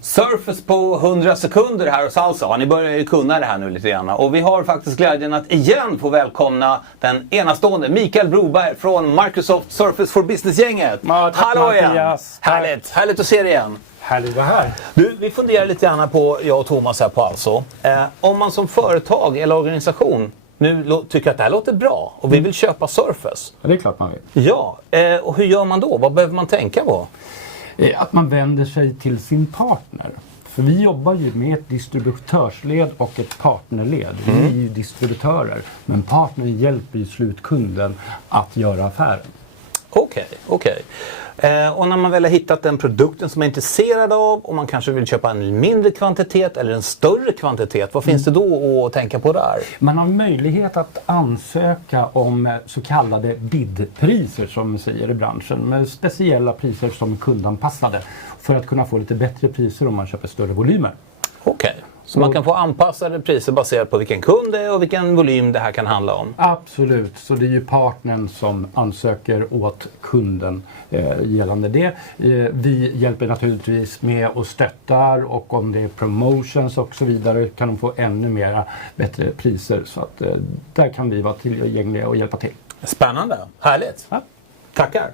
Surface på 100 sekunder här hos Alltså. Ni börjar ju kunna det här nu lite grann. Och vi har faktiskt glädjen att igen få välkomna den enastående Mikael Broberg från Microsoft Surface for Business-gänget. Ja, hallå igen! Mattias. Härligt att se dig igen. Härligt att vara här. Du, vi funderar lite grann på, jag och Thomas här på Alltså. Om man som företag eller organisation nu tycker att det här låter bra och vi vill köpa Surface. Ja, det är klart man vill. Ja, och hur gör man då? Vad behöver man tänka på? Att man vänder sig till sin partner. För vi jobbar ju med ett distributörsled och ett partnerled. Vi är ju distributörer. Men partnern hjälper ju slutkunden att göra affären. Okej. Och när man väl har hittat den produkten som man är intresserad av och man kanske vill köpa en mindre kvantitet eller en större kvantitet, vad finns det då att tänka på där? Man har möjlighet att ansöka om så kallade bidpriser som man säger i branschen. Med speciella priser som är kundanpassade för att kunna få lite bättre priser om man köper större volymer. Okej. Så man kan få anpassade priser baserat på vilken kund det är och vilken volym det här kan handla om? Absolut, så det är ju partnern som ansöker åt kunden gällande det. Vi hjälper naturligtvis med och stöttar, och om det är promotions och så vidare kan de få ännu mer bättre priser. Så att där kan vi vara tillgängliga och hjälpa till. Spännande, härligt. Ja. Tackar.